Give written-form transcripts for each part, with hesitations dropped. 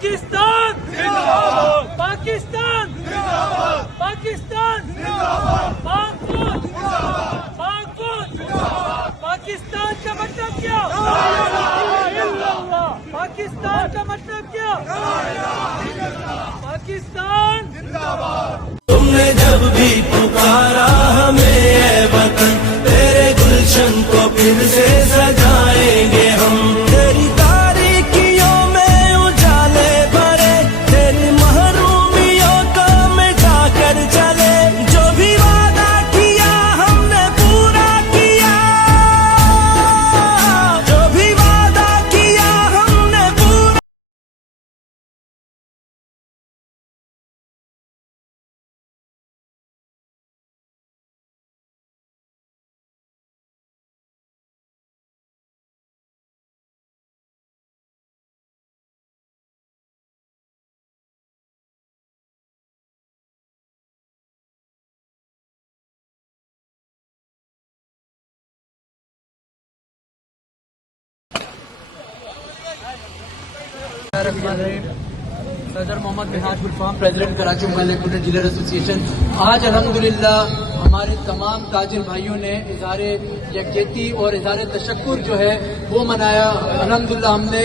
पाकिस्तान जिंदाबाद, पाकिस्तान जिंदाबाद, पाकिस्तान जिंदाबाद, पाकफौज जिंदाबाद, पाकफौज जिंदाबाद। पाकिस्तान का मतलब क्या? ला इलाहा इल्लल्लाह। पाकिस्तान का मतलब क्या? ला इलाहा इल्लल्लाह। पाकिस्तान जिंदाबाद। तुमने जब भी पुकारा हमें ए वतन, तेरे गुलशन को फिर से सजाएंगे हम। तेरी तारीकियों में उजाले भरे, तेरी महरूमियों को मिटा कर चले। जो भी वादा किया हमने पूरा किया, जो भी वादा किया हमने पूरा। सदर Mohammad Minhaj Gulfam, president Karachi Mughal dealer association. आज अल्हम्दुलिल्लाह हमारे तमाम ताजिर भाइयों ने इज़हार यकजहती और इज़हार तशक्कुर जो है वो मनाया। अल्हम्दुलिल्लाह हमने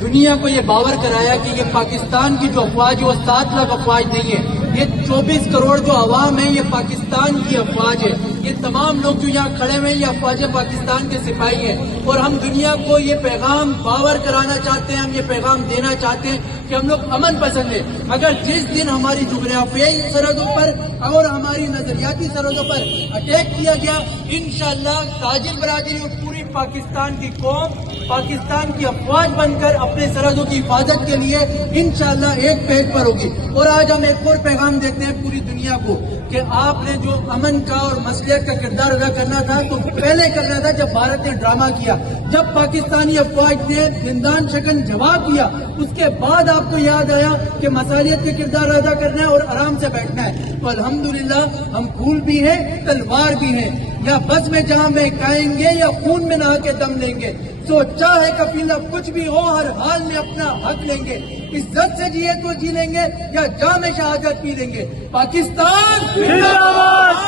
दुनिया को ये बावर कराया कि ये पाकिस्तान की जो अफवाज है वो 7 लाख अफवाज नहीं है, ये 24 करोड़ जो अवाम है ये पाकिस्तान की अफवाज है। ये तमाम लोग जो यहाँ खड़े हुए हैं ये अफवाज पाकिस्तान के सिपाही हैं। और हम दुनिया को ये पैगाम बावर कराना चाहते हैं, हम ये पैगाम देना चाहते हैं कि हम लोग अमन पसंद है। अगर जिस दिन हमारी जुग्राफियाई सरहदों पर और हमारी नजरियाती सरहदों पर अटैक किया गया, इंशाअल्लाह ताजिर बरादरी और पूरी पाकिस्तान की कौम पाकिस्तान की अफवाज बनकर अपने सरहदों की हिफाजत के लिए इंशाअल्लाह एक पेज पर होगी। और आज हम एक और पैगाम देते हैं पूरी दुनिया को कि आपने जो अमन का और मसलियत का किरदार अदा करना था तो पहले करना था जब भारत ने ड्रामा किया, जब पाकिस्तानी अफवाज ने जिंदान शकन जवाब दिया, उसके बाद आपको याद आया कि मसालियत के किरदार अदा करना है और आराम से बैठना है। तो अल्हम्दुलिल्लाह हम फूल भी हैं तलवार भी हैं, या बस में जहां में खाएंगे या खून में नहा के दम लेंगे। तो चाहे कफीला कुछ भी हो हर हाल में अपना हक लेंगे, इज्जत से जिए तो जी लेंगे या जाम शहादत पी लेंगे। पाकिस्तान जिंदाबाद,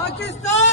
पाकिस्तान